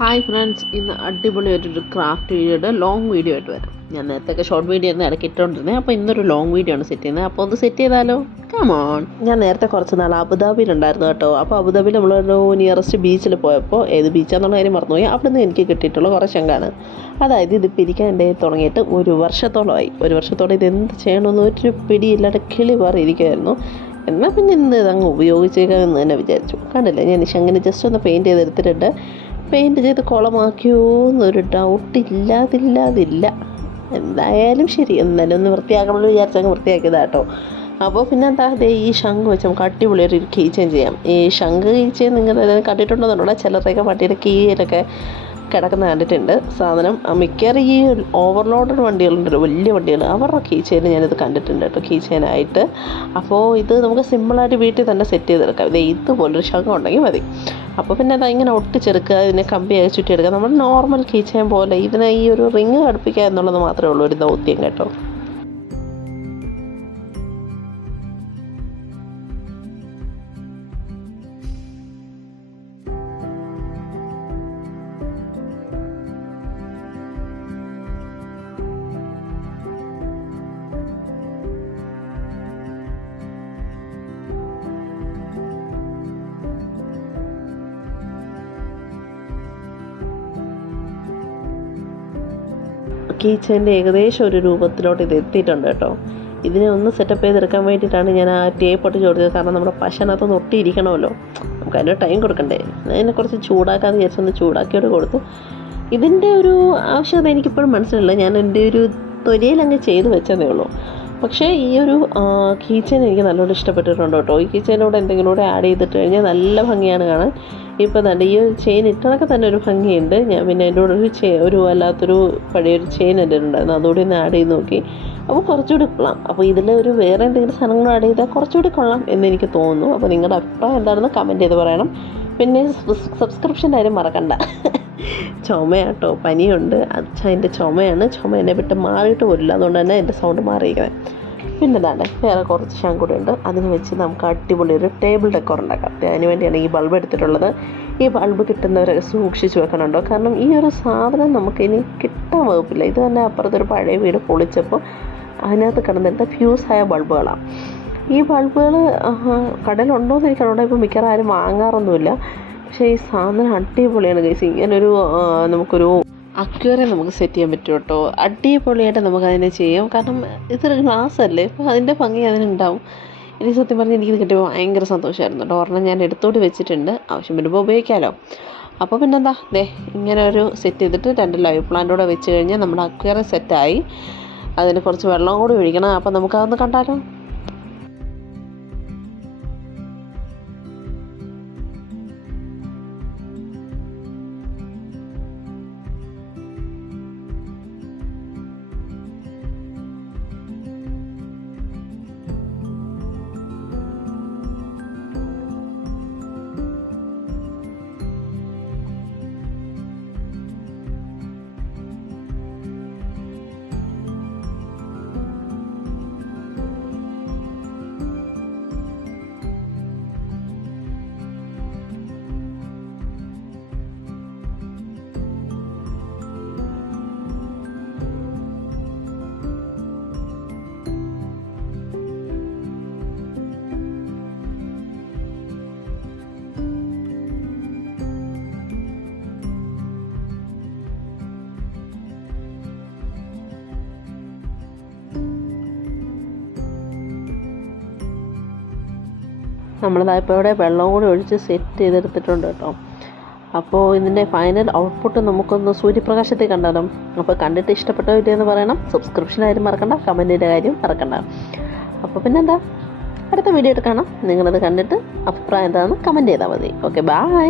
Hi friends, ഇന്ന് അടിപൊളിയായിട്ടൊരു craft വീഡിയോയുടെ long video ആയിട്ട് വരാം. ഞാൻ നേരത്തെ ഷോർട്ട് വീഡിയോ ആയിരുന്നു ഇടയ്ക്ക് ഇട്ടുകൊണ്ടിരുന്നത്. അപ്പോൾ ഇന്നൊരു ലോങ് വീഡിയോ ആണ് സെറ്റ് ചെയ്യുന്നത്. അപ്പോൾ ഒന്ന് സെറ്റ് ചെയ്താലോ? കമോൺ. ഞാൻ നേരത്തെ കുറച്ച് നാൾ അബുദാബിയിലുണ്ടായിരുന്നു കേട്ടോ. അപ്പോൾ അബുദാബിയിൽ നമ്മളൊരു നിയറസ്റ്റ് ബീച്ചിൽ പോയപ്പോൾ ഏത് ബീച്ചാന്നുള്ള കാര്യം മറന്നുപോയി. അവിടെ നിന്ന് എനിക്ക് കിട്ടിയിട്ടുള്ള കുറേ ശങ്കാണ്. അതായത് ഇത് പിരിക്കാൻ എൻ്റെ തുടങ്ങിയിട്ട് ഒരു വർഷത്തോളമായി. ഒരു വർഷത്തോളം ഇതെന്ത് ചെയ്യണമെന്ന് ഒരു പിടിയില്ലാതെ കിളി മാറിയിരിക്കുമായിരുന്നു. എന്നാൽ പിന്നെ ഇന്ന് ഇതങ്ങ് ഉപയോഗിച്ചേക്കാം എന്ന് തന്നെ വിചാരിച്ചു. കണ്ടില്ലേ, ഞാൻ ഈ ശങ്കിന് ജസ്റ്റ് ഒന്ന് പെയിൻറ്റ് ചെയ്തെടുത്തിട്ടുണ്ട്. പെയിൻറ്റ് ചെയ്ത് കുളമാക്കിയോ എന്നൊരു ഡൗട്ട് ഇല്ലാതില്ല. എന്തായാലും ശരി, എന്നാലും ഒന്ന് വൃത്തിയാക്കണമെന്ന് വിചാരിച്ചങ്ങ് വൃത്തിയാക്കിയതാണ് കേട്ടോ. അപ്പോൾ പിന്നെ എന്താ, ഈ ശംഖ് വെച്ച് നമുക്ക് അടിപൊളിയായിട്ട് കീ ചെയിൻ ചെയ്യാം. ഈ ശംഖ് കീ ചെയിൻ നിങ്ങൾ കണ്ടിട്ടുണ്ടെന്നുണ്ടോ? ചിലരുടെയൊക്കെ പട്ടിയുടെ കീയിലൊക്കെ കിടക്കുന്ന കണ്ടിട്ടുണ്ട് സാധനം. മിക്കവാറും ഈ ഓവർലോഡഡ് വണ്ടികളുണ്ടല്ലോ, വലിയ വണ്ടികൾ, അവരുടെ കീ ചെയിൻ ഞാനിത് കണ്ടിട്ടുണ്ട് കേട്ടോ, കീ ചെയിനായിട്ട്. അപ്പോൾ ഇത് നമുക്ക് സിമ്പിളായിട്ട് വീട്ടിൽ തന്നെ സെറ്റ് ചെയ്തെടുക്കാം. ഇതുപോലൊരു ശംഖം ഉണ്ടെങ്കിൽ മതി. അപ്പോൾ പിന്നെ അത് ഇങ്ങനെ ഒട്ടിച്ചെടുക്കുക, ഇതിനെ കമ്പിയായി ചുറ്റിയെടുക്കുക. നമ്മൾ നോർമൽ കീ ചെയിൻ പോലെ ഇതിനെ ഈ ഒരു റിങ് ഘടിപ്പിക്കുക എന്നുള്ളത് മാത്രമേ ഉള്ളൂ ഒരു ദൗത്യം കേട്ടോ. കീ ചെയിൻ്റെ ഏകദേശം ഒരു രൂപത്തിലോട്ട് ഇത് എത്തിയിട്ടുണ്ട് കേട്ടോ. ഇതിനെ ഒന്ന് സെറ്റപ്പ് ചെയ്തെടുക്കാൻ വേണ്ടിയിട്ടാണ് ഞാൻ ആ ടേപ്പ് ഒട്ടിച്ച് കൊടുത്തത്. കാരണം നമ്മുടെ പശനകത്തൊന്ന് ഒട്ടിയിരിക്കണമല്ലോ, നമുക്ക് അതിന് ടൈം കൊടുക്കണ്ടേ. അതിനെ കുറച്ച് ചൂടാക്കാതെ വിചാരിച്ചൊന്ന് ചൂടാക്കിയോട് കൊടുത്തു. ഇതിൻ്റെ ഒരു ആവശ്യകത എനിക്കിപ്പോഴും മനസ്സിലില്ല. ഞാൻ എൻ്റെ ഒരു തൊലിയിലങ്ങ് ചെയ്ത് വെച്ചതേ ഉള്ളൂ. പക്ഷേ ഈ ഒരു കീ ചെയിൻ എനിക്ക് നല്ലോണം ഇഷ്ടപ്പെട്ടിട്ടുണ്ട് കേട്ടോ. ഈ കീ ചെയിനോട് എന്തെങ്കിലും കൂടെ ആഡ് ചെയ്തിട്ട് കഴിഞ്ഞാൽ നല്ല ഭംഗിയാണ് കാണാൻ. ഇപ്പോൾ തന്നെ ഈ ഒരു ചെയിൻ ഇട്ടതൊക്കെ തന്നെ ഒരു ഭംഗിയുണ്ട്. ഞാൻ പിന്നെ എൻ്റെ കൂടെ ഒരു വല്ലാത്തൊരു പഴയൊരു ചെയിൻ എൻ്റെ ഉണ്ടായിരുന്നു, അതുകൂടി ഒന്ന് ആഡ് ചെയ്ത് നോക്കി. അപ്പോൾ കുറച്ചുകൂടി കൊള്ളാം. അപ്പോൾ ഇതിൽ ഒരു വേറെ എന്തെങ്കിലും സാധനങ്ങൾ ആഡ് ചെയ്താൽ കുറച്ചുകൂടി കൊള്ളാം എന്ന് എനിക്ക് തോന്നുന്നു. അപ്പോൾ നിങ്ങളുടെ അഭിപ്രായം എന്താണെന്ന് കമൻറ്റ് ചെയ്ത് പറയണം. പിന്നെ സബ്സ്ക്രിപ്ഷൻ്റെ കാര്യം മറക്കണ്ട. ചുമയാട്ടോ, പനിയുണ്ട്. അതിൻ്റെ ചുമയാണ്. ചുമ എന്നെ വിട്ട് മാറിയിട്ട് പോരില്ല, അതുകൊണ്ട് തന്നെ എൻ്റെ സൗണ്ട് മാറിയിരിക്കുന്നത്. പിന്നെ ഇതാണ്ട് വേറെ കുറച്ച് ശങ്കൂടെ ഉണ്ട്. അതിന് വെച്ച് നമുക്ക് അടിപൊളി ഒരു ടേബിൾ ഡെക്കോർ ഉണ്ടാക്കാം. അതിന് വേണ്ടിയാണ് ഈ ബൾബ് എടുത്തിട്ടുള്ളത്. ഈ ബൾബ് കിട്ടുന്നവരൊക്കെ സൂക്ഷിച്ച് വെക്കണുണ്ടോ, കാരണം ഈ ഒരു സാധനം നമുക്ക് ഇനി കിട്ടാൻ വകുപ്പില്ല. ഇത് തന്നെ അപ്പുറത്തൊരു പഴയ വീട് പൊളിച്ചപ്പോൾ അതിനകത്ത് കിടന്നിട്ട് ഫ്യൂസായ ബൾബുകളാണ്. ഈ ബൾബുകൾ കടയിലുണ്ടോ എന്ന് എനിക്കറിയാം. ഇപ്പോൾ മിക്കവാറും ആരും വാങ്ങാറൊന്നുമില്ല. പക്ഷേ ഈ സാധനം അടിപൊളിയാണ് ഗൈസ്. ഇങ്ങനൊരു നമുക്കൊരു അക്വേറിയം നമുക്ക് സെറ്റ് ചെയ്യാൻ പറ്റും കേട്ടോ. അടിപൊളിയായിട്ട് നമുക്കതിനെ ചെയ്യാം. കാരണം ഇതൊരു ഗ്ലാസ് അല്ലേ, അപ്പോൾ അതിൻ്റെ ഭംഗി അതിനുണ്ടാവും. എനിക്ക് സത്യം പറഞ്ഞാൽ എനിക്കിത് കിട്ടിയപ്പോൾ ഭയങ്കര സന്തോഷമായിരുന്നു കേട്ടോ. ഒരെണ്ണം ഞാൻ എടുത്തോട്ട് വെച്ചിട്ടുണ്ട്, ആവശ്യം വരുമ്പോൾ ഉപയോഗിക്കാമല്ലോ. അപ്പോൾ പിന്നെന്താ, ഇങ്ങനെ ഒരു സെറ്റ് ചെയ്തിട്ട് 2 ലൈവ് പ്ലാന്റോടെ വെച്ച് കഴിഞ്ഞാൽ നമ്മുടെ അക്വേറിയം സെറ്റായി. അതിന് കുറച്ച് വെള്ളം കൂടി ഒഴിക്കണം. അപ്പോൾ നമുക്കതൊന്ന് കണ്ടാലോ. നമ്മളിതായപ്പോൾ ഇവിടെ വെള്ളം കൂടി ഒഴിച്ച് സെറ്റ് ചെയ്തെടുത്തിട്ടുണ്ട് കേട്ടോ. അപ്പോൾ ഇതിൻ്റെ ഫൈനൽ ഔട്ട്പുട്ട് നമുക്കൊന്ന് സൂര്യപ്രകാശത്തിൽ കണ്ടാലും. അപ്പോൾ കണ്ടിട്ട് ഇഷ്ടപ്പെട്ടോ ഇല്ലയെന്ന് പറയണം. സബ്സ്ക്രിപ്ഷൻ ആരും മറക്കണ്ട, കമൻറ്റിൻ്റെ കാര്യം മറക്കണ്ട. അപ്പോൾ പിന്നെന്താ, അടുത്ത വീഡിയോ എടുക്കണം. നിങ്ങളത് കണ്ടിട്ട് അഭിപ്രായം എന്താണെന്ന് കമൻറ്റ് ചെയ്താൽ മതി. Okay, by.